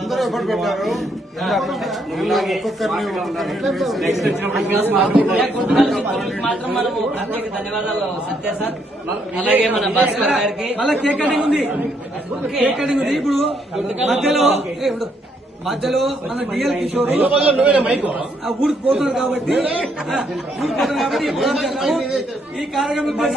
అందరూ ఎఫర్ట్ పెట్టారు. మాత్రం మనము ప్రత్యేక ధన్యవాదాలు సత్య సార్. అలాగే మన భాస్కర్ గారికి మళ్ళీ కేక్ కటింగ్ ఉంది. కేక్ కటింగ్ ఉంది. ఇప్పుడు మధ్యలో మన డిఎల్ కిషోర్ ఊరికి పోతున్నారు కాబట్టి ఈ కార్యక్రమం ఇప్పుడు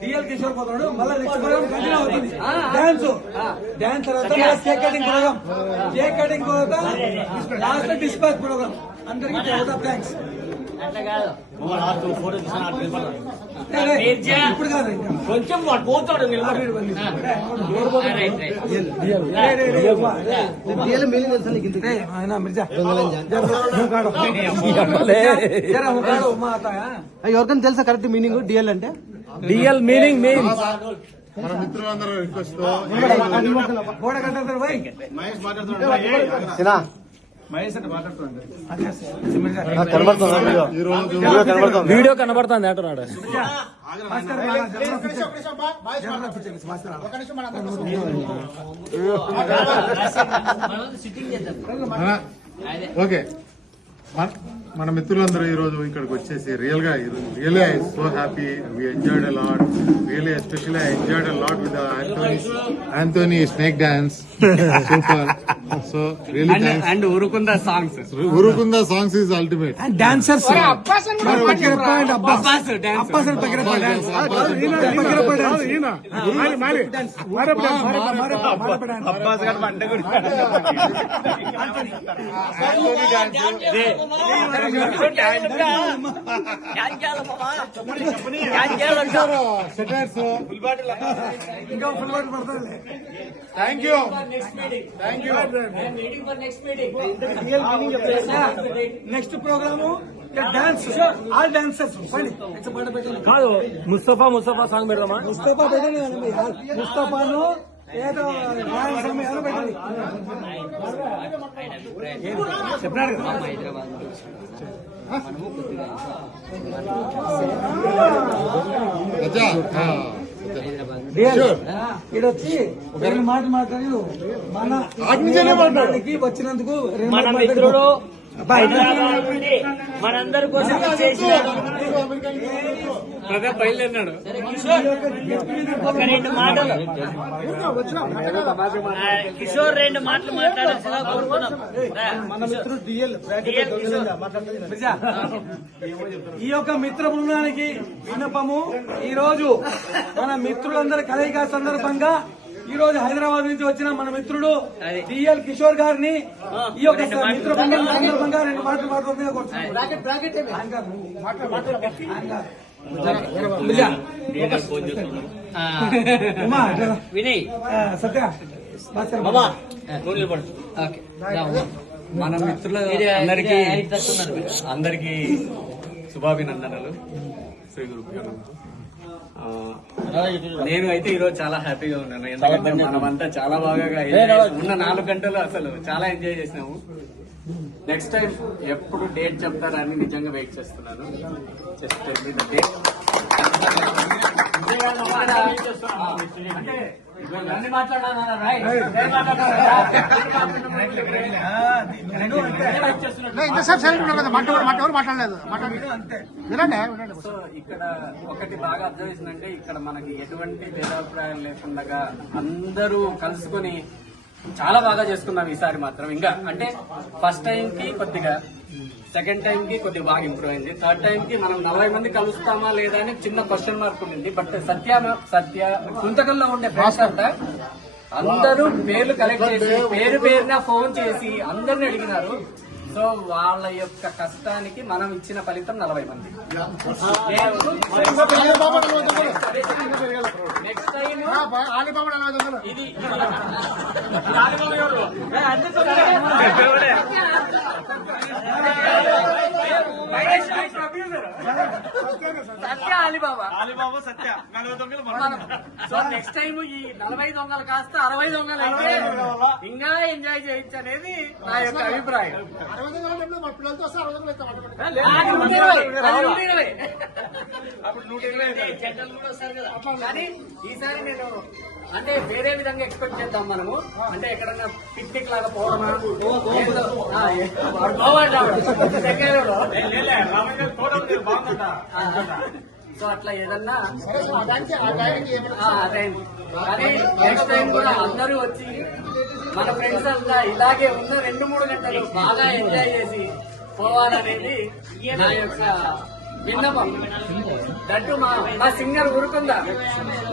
డిఎల్ కిషోర్ పోతున్నాడు. మళ్ళీ నెక్స్ట్ ప్రోగ్రామ్ కంటిన్యూ అవుతుంది. డాన్స్ తర్వాత cake cutting programme. Cake cutting తర్వాత లాస్ట్ డిస్పాచ్ ప్రోగ్రామ్. అందరికీ థ్యాంక్స్. అట్లా కాదు, ఇప్పుడు కాదు ఇంకా కొంచెం పోతాడు ఎవరికైనా తెలుసా కరెక్ట్ మీనింగ్ డిఎల్ అంటే? డిఎల్ మీనింగ్ మన మిత్రులందరూ రిక్వెస్ట్ గోడ కట్టారు. వీడియో కనబడుతుంది అంటున్నాడు. ఓకే, మన మిత్రులందరూ ఈ రోజు ఇక్కడికి వచ్చేసి really I so happy. We enjoyed a lot. Really especially I enjoyed a lot with Anthony snake dance. Super. So really thanks. And Urukunda songs is ultimate. And dancers. Abbas Thank you. Next programme dance. All dancers కాదు, Mustafa song పెడదామా? ముస్తఫా పెట్టండి. ముస్తఫాను ఏదో సమయాలు పెట్టండి. చెప్పినారు వచ్చి రెండు మాటలు మాట్లాడి మనకి వచ్చినందుకు మన మిత్రుడు మనందరి కోసం బయలుదేరినాడు. ఒక 2 మాటలు కిషోర్ 2 మాటలు మాట్లాడాల్సిందిగా కోరుకున్నాం. మన మిత్రుడు ఈ యొక్క మిత్ర బృందానికి విన్నపము. ఈ రోజు మన మిత్రులందరి కలయిక సందర్భంగా ఈ రోజు హైదరాబాద్ నుంచి వచ్చిన మన మిత్రుడు డిఎల్ కిషోర్ గారిని ఈ యొక్క మిత్ర బృందం సందర్భంగా 2 మాటలు మాట్లాడుతుందిగా కోరుతున్నాం. వినయ్ సత్య మన మిత్రుల అందరికీ శుభాభినందనలు. శ్రీ గురుభ్యో నమః. నేను అయితే ఈరోజు చాలా హ్యాపీగా ఉన్నాను. ఎందుకంటే మనమంతా చాలా బాగా ఉన్న 4 గంటలు అసలు చాలా ఎంజాయ్ చేసినాము. నెక్స్ట్ టైం ఎప్పుడు డేట్ చెప్తారని నిజంగా వెయిట్ చేస్తున్నాను. Just tell me the date. అంటే ఇక్కడ ఒకటి బాగా అబ్జర్వేషన్ అంటే ఇక్కడ మనకి ఎటువంటి భేదాభిప్రాయం లేకుండా అందరూ కలుసుకొని చాలా బాగా చేసుకున్నాం ఈసారి మాత్రం. ఇంకా అంటే ఫస్ట్ టైం కి కొద్దిగా, సెకండ్ టైం కి కొద్దిగా బాగా ఇంప్రూవ్ అయింది. థర్డ్ టైం కి మనం 40 మంది కలుస్తామా లేదా అని చిన్న క్వశ్చన్ మార్క్ ఉంది. బట్ సత్య గుంతకల్లో ఉండే ఫ్రెండ్స్ అంతా అందరూ పేర్లు కలెక్ట్ చేసి పేరున ఫోన్ చేసి అందరిని అడిగినారు. సో వాళ్ళ యొక్క కష్టానికి మనం ఇచ్చిన ఫలితం 40 మంది. నెక్స్ట్ టైం ఇది సత్య అలీబాబా సో నెక్స్ట్ టైం ఈ 40 దొంగలు కాస్త 60 దొంగలు అయితే ఇంకా ఎంజాయ్ చేయొచ్చు అనేది నా యొక్క అభిప్రాయం. జనరల్ కూడా వస్తారు కదా. కానీ ఈసారి నేను అంటే వేరే విధంగా ఎక్స్పెక్ట్ చేద్దాం మనము. అంటే ఎక్కడన్నా పిక్నిక్ లాగా పోవడమా, సో అట్లా ఏదన్నా అదే. కానీ నెక్స్ట్ టైం కూడా అందరూ వచ్చి మన ఫ్రెండ్స్ అంతా ఇలాగే ఉన్న 2-3 గంటలు బాగా ఎంజాయ్ చేసి పోవాలనేది నా యొక్క విన్నపం. దట్టు మా సింగర్ ఊరుకుందా,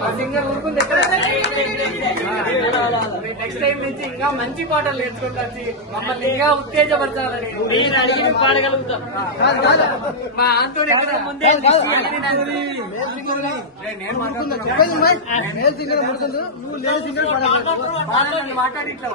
మా సింగర్ ఊరుకుంది ఎక్కడ. నెక్స్ట్ టైం నుంచి ఇంకా మంచి పాటలు నేర్చుకుంటా వచ్చి మమ్మల్ని ఇంకా ఉత్తేజపరచాలని నేను పాడగలుగుతాం. మా ఆంటోని ఎక్కడ ముందే నేను మాట్లాడి ఇట్లా